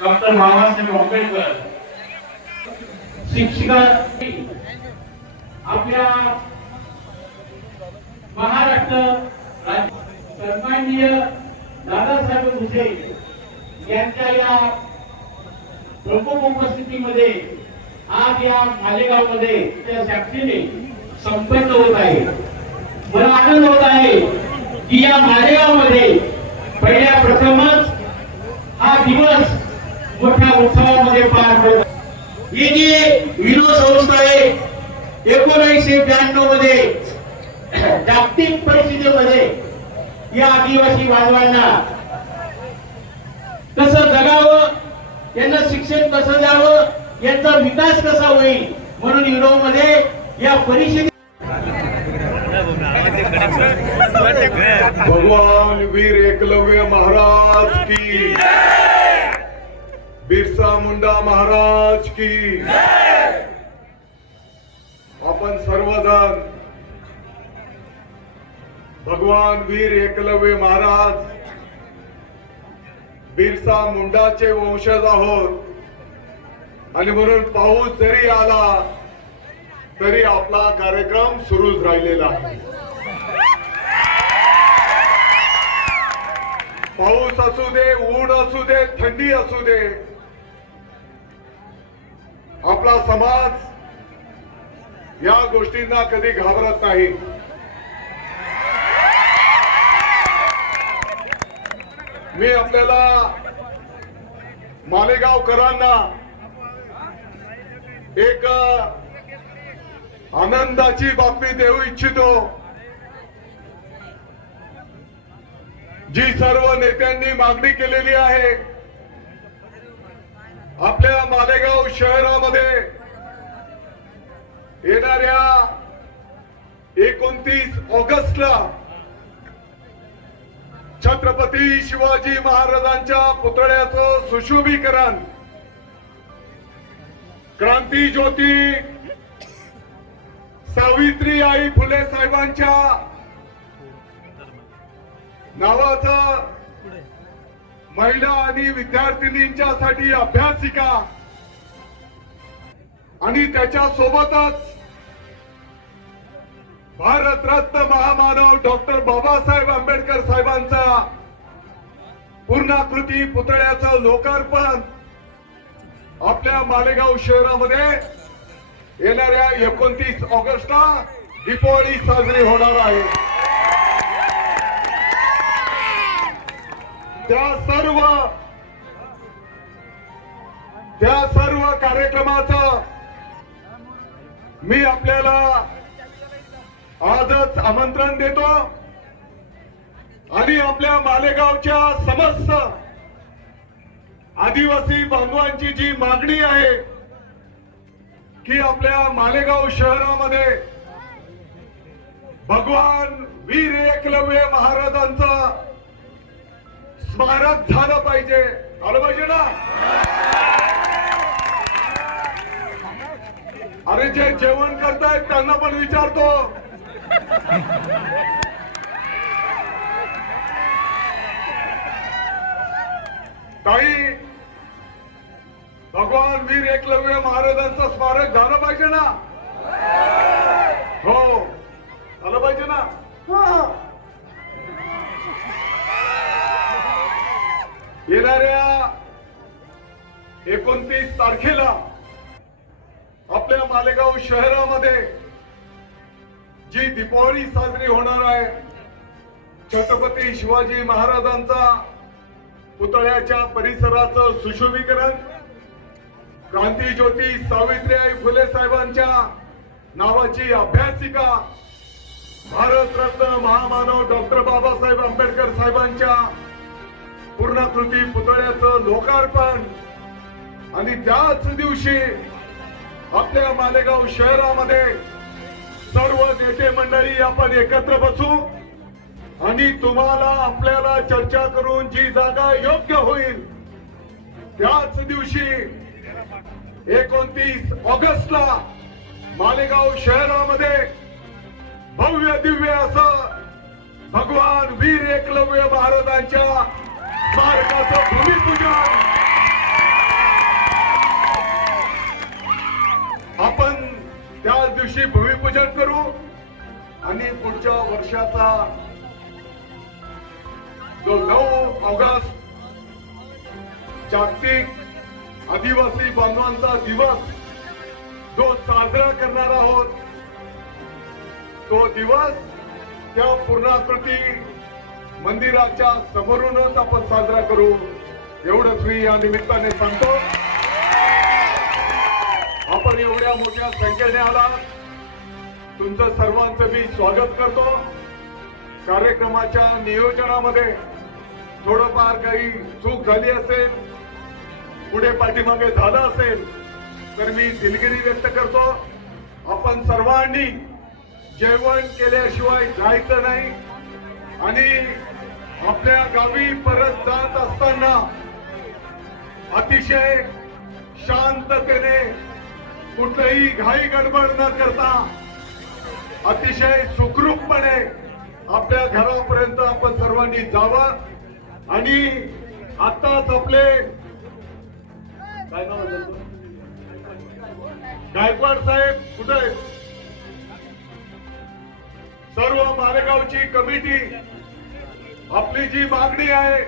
Doctor Babasaheb Ambedkar शिक्षिका आपल्या महाराष्ट्र दादासाहेब भुसे यांच्या या प्रमुख उपस्थितीमध्ये आज या मालेगाव त्या साक्षीने संपन्न होत आहे. मला आनंद होत आहे की या मालेगावमध्ये पहिल्या प्रथमच दिवस मोठ्या उत्सवामध्ये पार पडत ही जी विनोद संस्था आहे एकोणीसशे ब्याण्णवमध्ये जागतिक परिस्थितीमध्ये या आदिवासी बांधवांना कसं जगावं त्यांना शिक्षण कसं द्यावं यांचा विकास कसा होईल म्हणून युरोमध्ये या परिषदे भगवान वीर एकलव्य महाराज की बिरसा मुंडा महाराज की आपण सर्वजण भगवान वीर एकलव्य महाराज बिरसा मुंडाचे वंशज आहोत. आणि म्हणून पाऊस जरी आला तरी आपला कार्यक्रम सुरूच राहिलेला आहे. पाऊस असू दे ऊन असू दे थंडी असू दे. आपला समाज या गोष्टींना कधी घाबरत नाही. मी आपल्याला मालेगावकरांना एक आनंदाची बातमी देऊ इच्छितो. जी सर्व नेत्यांनी मागणी केलेली आहे. आपल्या मालेगाव शहरामध्ये येणाऱ्या एकोणतीस ऑगस्टला छत्रपती शिवाजी महाराजांच्या पुतळ्याचं सुशोभीकरण क्रांती ज्योती सावित्री आई फुले साहेबांच्या नावाचं महिला आणि विद्यार्थिनींच्या साठी अभ्यासिका. आणि त्याच्या सोबतच भारतरत्न महामानव डॉक्टर बाबासाहेब आंबेडकर साहेबांचा पूर्णाकृती पुतळ्याचं लोकार्पण आपल्या मालेगाव शहरामध्ये येणाऱ्या एकोणतीस ऑगस्टला दीपावली साजरी होणार आहे. त्या सर्व त्या सर्व कार्यक्रमाचं मी आपल्याला आजच आमंत्रण देतो आणि आपल्या मालेगावच्या समस्त आदिवासी बांधवांची जी मागणी आहे की आपल्या मालेगाव शहरामध्ये भगवान वीर एकलव्य महाराजांचं स्मारक झालं पाहिजे. आलं पाहिजे ना? अरे जे जेवण करतायत त्यांना पण विचारतो. ताई भगवान वीर एकलव्य महाराजांचं स्मारक झालं पाहिजे ना? हो. जी साजरी होणार आहे. छत्रपती शिवाजी महाराजांचा पुतळ्याच्या परिसराचं सुशोभीकरण क्रांती ज्योती सावित्रीबाई फुले साहेबांच्या नावाची अभ्यासिका भारतरत्न महामानव डॉक्टर बाबासाहेब आंबेडकर साहेबांच्या पूर्णाकृती पुतळ्याचं लोकार्पण. आणि त्याच दिवशी आपल्या मालेगाव शहरामध्ये सर्व नेते मंडळी आपण एकत्र बसू. आणि तुम्हाला आपल्याला चर्चा करून जी जागा योग्य होईल त्याच दिवशी एकोणतीस ऑगस्टला मालेगाव शहरामध्ये भव्य दिव्य असं भगवान वीर एकलव्य महाराजांच्या स्मारकाचं वर्षाचा जो नऊ ऑगस्ट जागतिक आदिवासी बांधवांचा दिवस जो साजरा करणार आहोत तो दिवस त्या पूर्णाकृती मंदिराच्या समोरूनच आपण साजरा करू. एवढंच मी या निमित्ताने सांगतो. आपण एवढ्या मोठ्या संख्येने आला तुमचं सर्वांचं मी स्वागत करतो. कार्यक्रमाच्या नियोजनामध्ये थोडंफार काही चूक झाली असेल पुढे पाठीमागे झालं असेल तर मी दिलगिरी व्यक्त करतो. आपण सर्वांनी जेवण केल्याशिवाय जायचं नाही आणि आपल्या गावी परत जात असताना अतिशय शांततेने कुठलंही घाई गडबड न करता अतिशय सुखरूपपणे आपल्या घरापर्यंत आपण सर्वांनी जावं आणि आताच आपले काय नाव गायकवाड साहेब कुठे सर्व मालेगावची कमिटी आपली जी मागणी आहे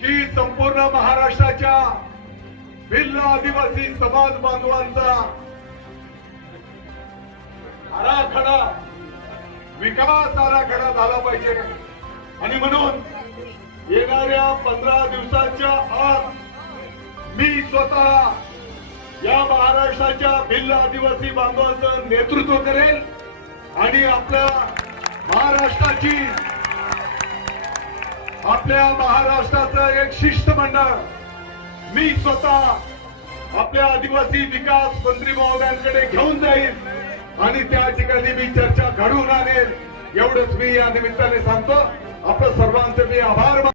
की संपूर्ण महाराष्ट्राच्या भिल्ल आदिवासी समाज बांधवांचा आराखडा विकास आराखडा झाला पाहिजे. आणि म्हणून येणाऱ्या पंधरा दिवसाच्या आत मी स्वतः या महाराष्ट्राच्या भिल्ल आदिवासी बांधवांचं नेतृत्व करेल आणि आपल्या महाराष्ट्राची आपल्या महाराष्ट्राचं एक शिष्टमंडळ मी स्वतः आपल्या आदिवासी विकास मंत्री महोदयांकडे घेऊन जाईल. आणि त्या ठिकाणी मी चर्चा घडवून आणेल. एवढंच मी या निमित्ताने सांगतो. आपलं सर्वांचे मी आभार